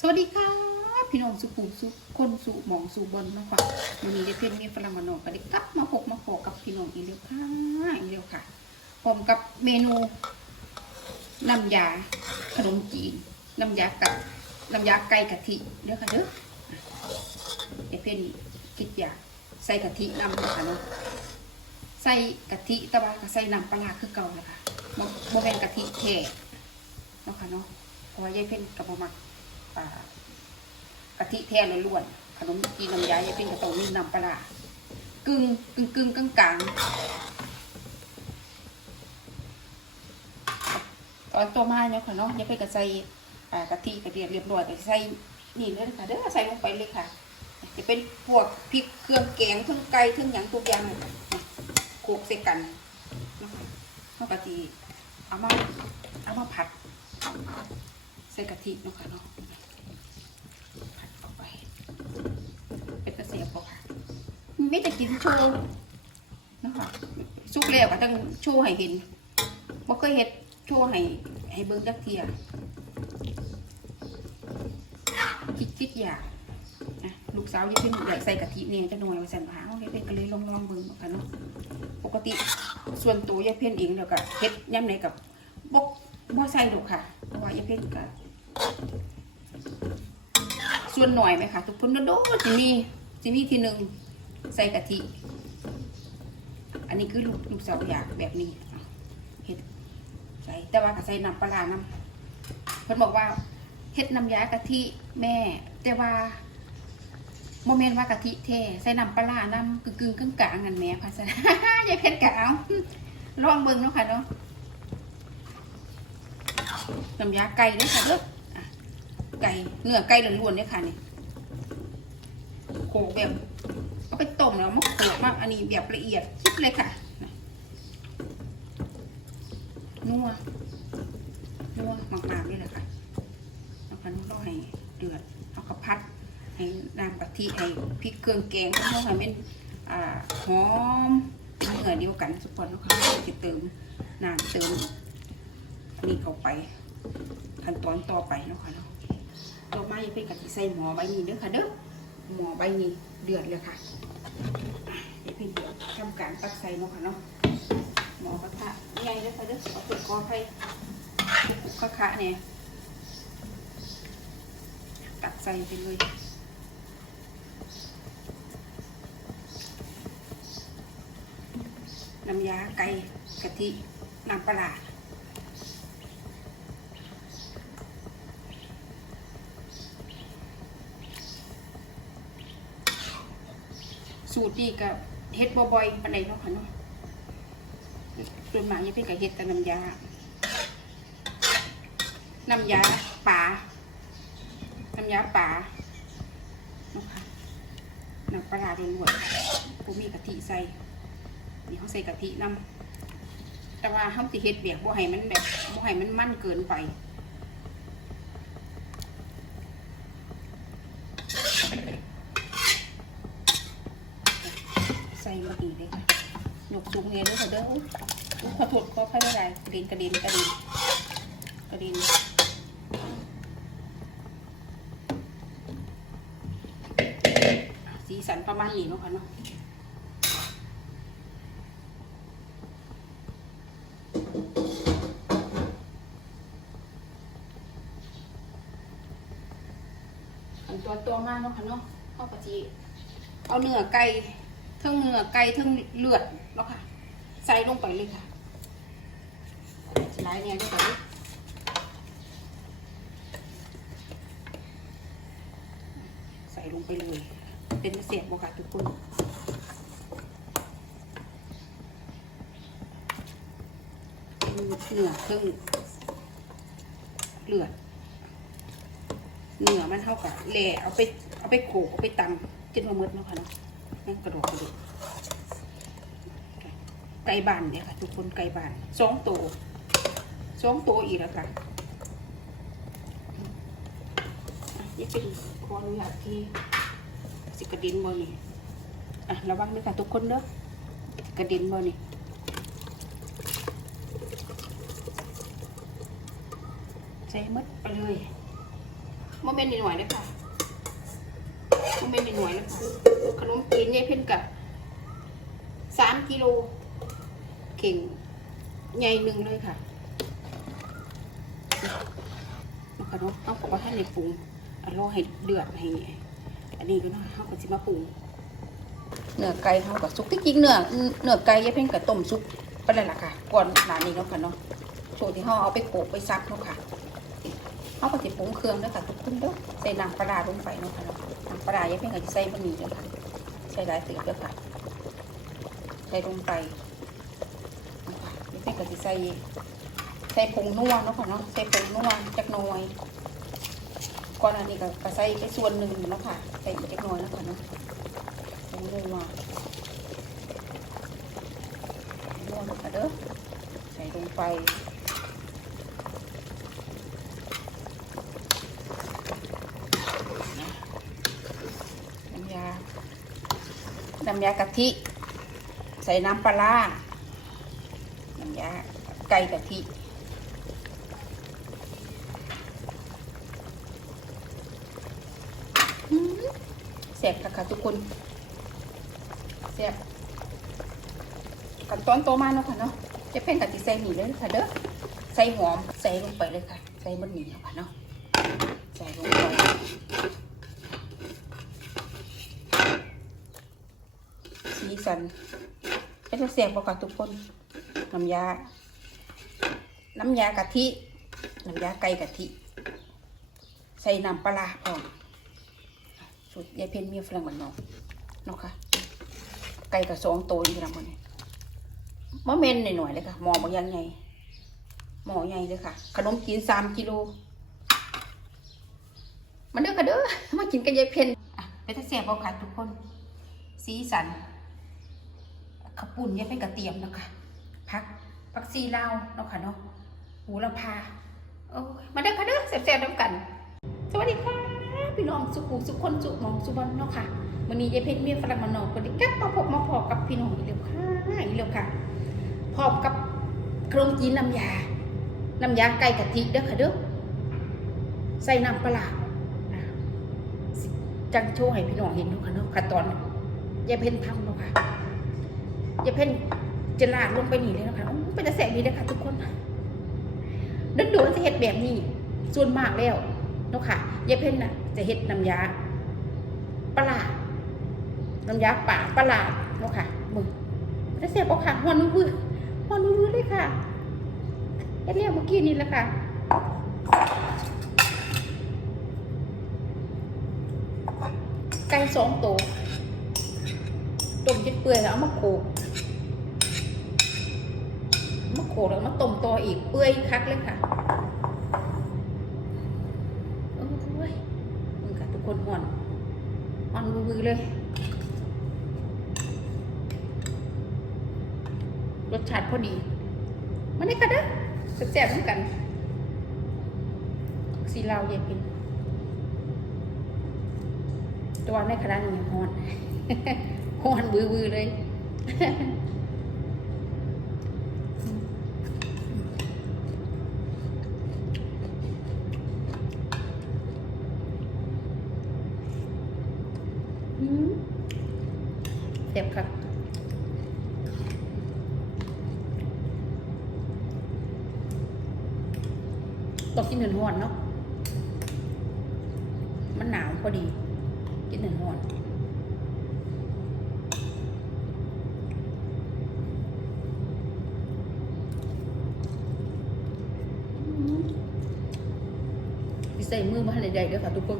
สวัสดีค่ะพี่น้องสุขุมสุขคนสุหมองสุบนนะคะวันนี้ได้เพื่อนมีฝรั่งมานอกก็ได้กลับมาพบมาพอกับพี่น้องอีกแล้วค่ะอีกแล้วค่ะพร้อมกับเมนูน้ำยาขนมจีนน้ำยากับน้ำยาไก่กะทิเด้อค่ะเด้อไอเพื่อนคิดอยากใส่กะทิน้ำนะคะเนาะใส่กะทิต่ว่าก็ใส่น้ำปลาร้าคือเก่าเลยค่ะบ่บ่เป็นกะทิแท้นะคะเนาะเพราะว่ายายเพ่นกับบ่มัก อ่ากะทิแท้ล้วนๆขนมจีนน้ำยาจะเป็นกระต้องมีน้ำปลากึ่งกึ่งกึ่งกลางกลางตอนตัวมาเนี่ยค่ะเนาะยังไปกระใส่กะทิกระเทียมเรียบร้อยก็ใส่นี่เลยค่ะเด้อใส่ลงไปเลยค่ะ จะเป็นพวกพริกเครื่องแกงทั้งไก่ทั้งหยังทุกอย่างเลยค่ะโขกใส่กันนะคะเท่ากับที่เอามาเอามาผัดใส่กะทิเนาะค่ะเนาะผัดเข้าไป เป็นกระเสียบพอค่ะ ไม่แต่กินโชว์นะคะสุกแล้วก็ต้องโชว์ให้เห็นบ่เคยเฮ็ดโชว์ให้ให้เบิ่งจักเทียคิดคิดอย่ากนะลูกสาวยังเป็นอยากใส่กะทิเนี่ยจะหน่อยมาสั่นหาเอาเลยเป็นก็เลยลองลองเบิ่งเนะค่ะเนาะปกติส่วนตัวยายเพ่นเองเดี๋ยวก็เฮ็ดย่ำไหนกับบ่บ่ใส่ดอกค่ะเพราะว่ายายเพ่นก็ส่วนหน่อยไหมคะทุกคนโดดๆจะมีจะมีทีหนึ่ง ใส่กะทิ อันนี้คือลูกลูกสาวอยากแบบนี้เห็ดใส่แต่ว่าก็ใส่น้ำปลาน้ำเพิ่นบอกว่าเฮ็ดน้ำยากะทิแม่ แต่ว่าโมเมนต์ว่ากะทิแท้ใส่น้ำปลาน้ำกึ่งกึ่งกึ่งกลางกันแม่ภาษาอย่าเพ็ดกะเอาลองเบิ่งเนาะค่ะเนาะน้ำยาไก่เด้อค่ะเด้ออะไก่เนื้อไก่ล้วนๆเนี่ยค่ะนี่โขกแบบ เอาไปต้มแล้วมาโขลกมากอันนี้แบบละเอียดชิบเลยค่ะนัวนัวมากๆนี่แหละค่ะแล้วก็ต้องให้เดือดเอากระพัดให้น้ำกะทิให้พริกเครื่องแกงต้องให้มันหอมเป็นเนื้อเดียวกันทุกคนนะคะจะเติมน้ำเติมนี่เข้าไปขั้นตอนต่อไปนะค่ะเนาะต่อมาจะเป็นกะทิใส่หมอใบนี้เด้อค่ะเด้อหมอใบนี้เดือดเลยค่ะ เดี๋ยวพี่เดือดทำการตักใส่เนาะค่ะเนาะหมอกระทะใหญ่เด้อค่ะเด้อเอาเปิดกอไฟกระคะเนี่ยตักใส่ไปเลยน้ำยาไก่กะทิน้ำปลา สูตรนี้กับเฮ็ดบ่อยๆปานใดเนาะค่ะเนาะส่วนมากยังเป็นกับเฮ็ดแต่น้ำยา น้ำยาป่าน้ำยาป่าเนาะค่ะน้ำปลาร้าล้วนๆกูมีกะทิใส่นี่เขาใส่กะทิน้ำแต่ว่าเขาสิเฮ็ดแบบบ่ให้มันแบบบ่ให้มันมันเกินไป ดีเลยค่ะยกสูงเนี่ยด้วยค่ะเด้อขอโทษขออภัยได้ไรกระด็นกระด็นกระด็นกระด็นสีสันประมาณนี้เนาะค่ะเนาะตัวตัวมากเนาะค่ะเนาะข้ากะทิเอาเนื้อไก่ ทั้งเนื้อไก่ทั้งเลือดเนาะค่ะ ใส่ลงไปเลยค่ะสไลด์เนี่ยด้วยกันใส่ลงไปเลย เป็นเสียบบ่ค่ะทุกคนเนื้อเครื่องเลือดเนื้อมันเท่ากับแหล่เอาไปเอาไปโขกเอาไปตำจนมาเมดเนาะค่ะเนาะ กระโดดกระโดดไก่บานเนี่ยค่ะทุกคนไก่บานสองตัวสองตัวอีกแล้วค่ะนี่เป็นคออนุญาตที่สิกระดินบ่นี่อะระวังด้วยค่ะทุกคนเด้อกระดินบ่นี่ใส่หมดไปเลยโมเมนต์นิดหน่อยเลยค่ะ โมเมนต์นิดหน่อยเลยค่ะขนมจีนยายเพิ่นกับสามกิโลเข่งใหญ่หนึ่งเลยค่ะมาขนมเอากับว่าท่านในปรุงอารอให้เดือดให้อันนี้ก็น่าเขาก็สิมาปรุงเนื้อไก่เขากับซุกที่จริงเนื้อเนื้อไก่ยายเพิ่นกับต้มซุปไปเลยล่ะค่ะ ก่อนหน้านี้เนาะค่ะเนาะโชว์ที่เขาเอาไปโขกไปซักเนาะค่ะ เขาก็จะปรุงเครื่องด้วยค่ะทุกคนเด้อใส่น้ำปลาร้าลงไปเนาะค่ะเนาะน้ำปลาร้ายังเพิ่งก็จะใส่บะหมี่เด้อค่ะใส่หลายตืบเด้อค่ะใส่ลงไปนะคะยังเพิ่งก็จะใส่ใส่ผงนัวเนาะค่ะเนาะใส่ผงนัวจักหน่อยก่อนอันนี้ก็กใส่ไปส่วนหนึ่งเนาะค่ะใส่อีกจักหน่อยเนาะค่ะเนาะผงนัวนัวเด้อค่ะเด้อใส่ลงไป น้ำยา น้ำยากะทิ ใส่น้ำปลาน้ำยาไก่กะทิแซ่บค่ะค่ะทุกคนแซ่บขั้นตอนโตมาเนาะค่ะเนาะจะเพ่นกับจิใส่หมี่เลยค่ะเด้อใส่หอมใส่ลงไปเลยค่ะ ใส่บะหมี่เนาะค่ะเนาะใส่ลงไป สีสันเป็นเสียบกับทุกคนน้ำยา น้ำยากะทิ น้ำยาไก่กะทิ ใส่น้ำปลาพอมสูตรยายเพ็ญมีฝรั่งบ้านนอกเนาะค่ะ ไก่กับสองตัวอยู่ลำบนนี้มะเมนหน่อยๆเลยค่ะ หมอบางย่างไงหมอใหญ่เลยค่ะ ขนมจีนสามกิโลมันเด้อค่ะเด้อมากินกับยายเพ็ญเป็นเสียบกับค่ะทุกคน สีสัน ขปุ่นเนี่ยเป็นกระเทียมเนาะคะพักพักซีลาวเนาะค่ะเนาะหูละพาโอ้มาเด้อค่ะเด้อแซ่บๆน้ำกัน สวัสดีค่ะพี่น้องสุขุสุขคนสุขมองสุบอนเนาะค่ะวันนี้ยายเพชรเมียฝรั่งมานอกคนนี้กลับมาพบมาพอกับพี่น้องอีกแล้วค่ะอีกแล้วค่ะพร้อมกับโครองจีนน้ำยาน้ำยาไก่กะทิเด้อค่ะเด้อใส่น้ำปลาจังโชว์ให้พี่น้องเห็นเนาะค่ะเนาะขั้นตอนยายเพชรทำเนาะค่ะ อย่าเพ่นจะลาดลงไปหนีเลยนะคะเป็นตะแสงดีเลยค่ะทุกคนดันโดนจะเห็ดแบบนี้ ส่วนมากแล้วเนาะค่ะอย่าเพ่นน่ะ จะเห็ดน้ำยาปลาร้าน้ำยาป่าปลาเนาะค่ะมึงตะแสบเอาค่ะหัวนุ่มือหัวนุ่มือเลยค่ะไอ้เนี่ยเมื่อกี้นี่แหละค่ะไก่สองตัวต้มจนเปื่อยแล้วเอามาโขก มาโขลกมาต้มต่ออีกเปื่อยคักเลยค่ะโอ้ยมึงค่ะทุกคนห่อนห่อนมือเลยรสชาติพอดี มันนี่ค่ะเด้อแซ่บๆเหมือนกันสีลาวเย็นกินตัวในขนาดนี้ห่อนห่อนบือบือเลย เจ็บค่ะต้องกินหนึ่งหอนเนาะ มันหนาวพอดี กินหนึ่งหอนใส่มือมาให้ใหญ่ๆด้วยค่ะทุกคน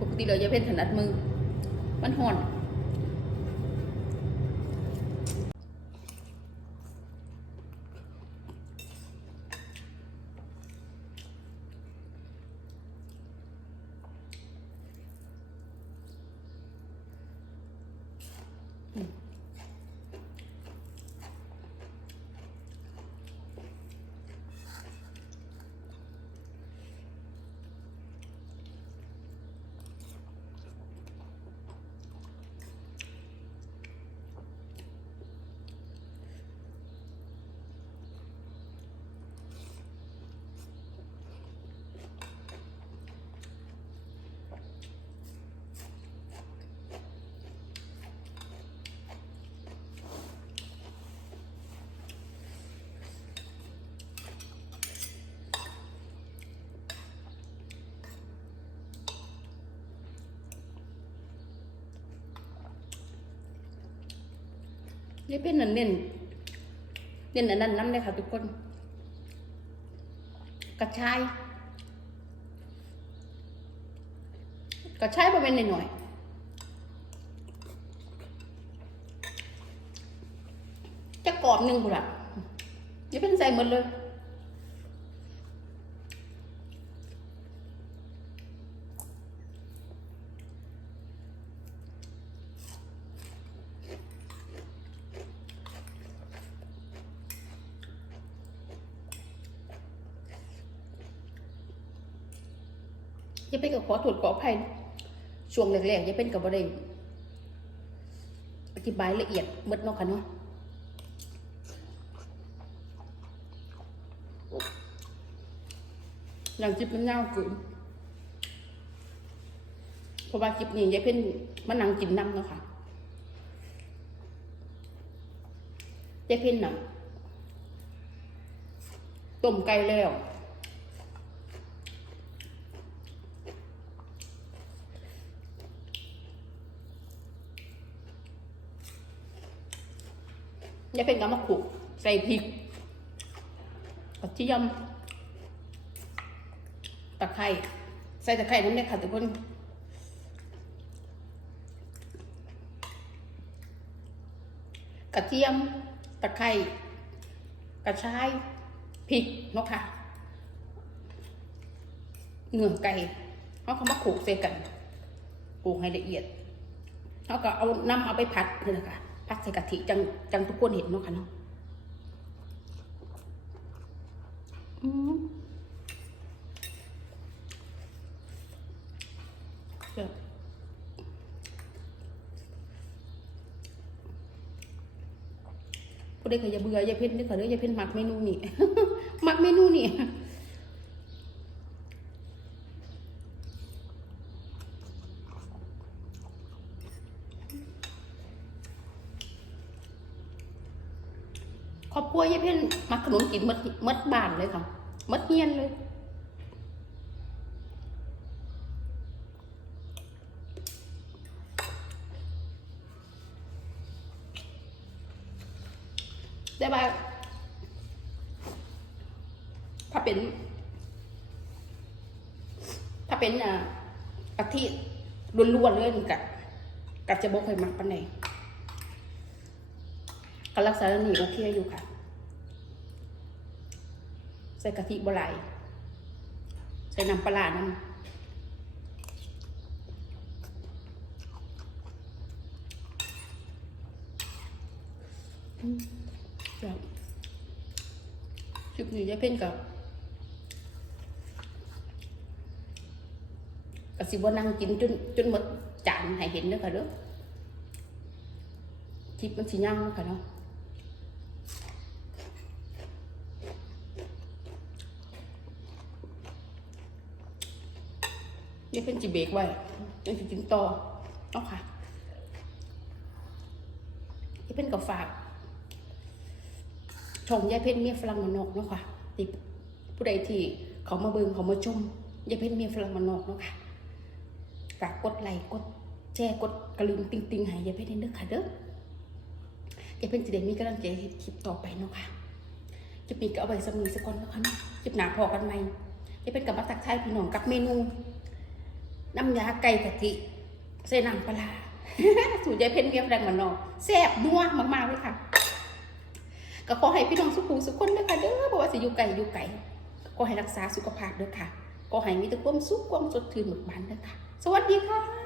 ปกติเราจะเป็นถนัดมือ มันห่อน นี่เป็นนั่นเน้นเน้นอันนั้นน้ำเลยค่ะทุกคน กระชาย กระชายประมาณหน่อยจะกรอบหนึ่งบุละนี่เป็นใส่หมดเลย อย่าเป็นกับขอตรวจขออภัยช่วงแรกๆอย่าเป็นกับบริอธิบายละเอียดมดเนาะค่ะเนาะอย่างจิบมันยาวเกินเพราะว่าจิบนี่ยายเพ่นมันนั่งกินน้ำเนาะค่ะยายเพ่นน่ะต้มไก่แล้ว ยายเป็นกำมะขูดใส่พริกกระเทียมตะไคร้ใส่ตะไคร้น้ำเนี่ยค่ะทุกคนกระเทียมตะไคร้กระชายพริกเนาะค่ะเนื้อไก่เขาเขามาขูดใส่กันขูดให้ละเอียดเขาก็เอาน้ำเอาไปผัดนี่แหละค่ะ พักใส่กะทิจังจังทุกคนเห็นเนาะค่ะเนาะอืมเดี๋ยวผู้ใดเคยอย่าเบื่ออย่าเพ่นเด้อค่ะเด้ออย่าเพ่นมักเมนูนี่ มักเมนูนี่ ครอบครัวยายเพ่นมัก ขนมกินหมดหมดบานเลยค่ะหมดเฮียนเลยแต่ว่าถ้าเป็น ถ้าเป็นอ่ากะทิล้วนๆเลยนี่กะกะจะบอกเคยมักปานไหนกลักษณะนี้โอเคอยู่ค่ะ ส่กะทิบหลายใส่น้ำปลาร้าน้ำอืมจ้ะคลิปนี้จะเพ่นกับกับสิบนั่งกินจนจนหมดจานให้เห็นเด้อค่ะเด้อคลิปมันสิย่างค่ะเนาะ นี่เป็นจีเบกไว้ยังจะกินต่อเอาค่ะนี่เป็นกับฝากชมยายเพ่นเมียฝรั่งมานอกเนาะค่ะติผู้ใดที่เขามาเบิงเขามาชมยายเพ่นเมียฝรั่งมานอกเนาะค่ะฝากกดไลค์กดแชร์กดกระลืมติงติงให้ยายเพ่นเด้อค่ะเด้อยายเพ่นจะได้มีกำลังใจคลิปต่อไปเนาะค่ะจะมีก็เอาไว้สำนีสักก่อนแล้วค่ะเนาะคลิปหนาพอกันไหมยายเพ่นกับมาตักทายพี่น้องกับเมนู น้ำยาไก่กะทิใส่น้ำปลาสูตรยายเพ็ญเมียแรงมันนอกแซ่บนัวมากๆเลยค่ะ ก็ขอให้พี่น้องสุขุมสุขคนด้วยค่ะเด้อบอกว่าสิอยู่ไก่อยู่ไก่ก็ให้รักษาสุขภาพด้วยค่ะ ก็ให้มีแต่ความสุขความสดชื่นหมดบานด้วยค่ะ สวัสดีค่ะ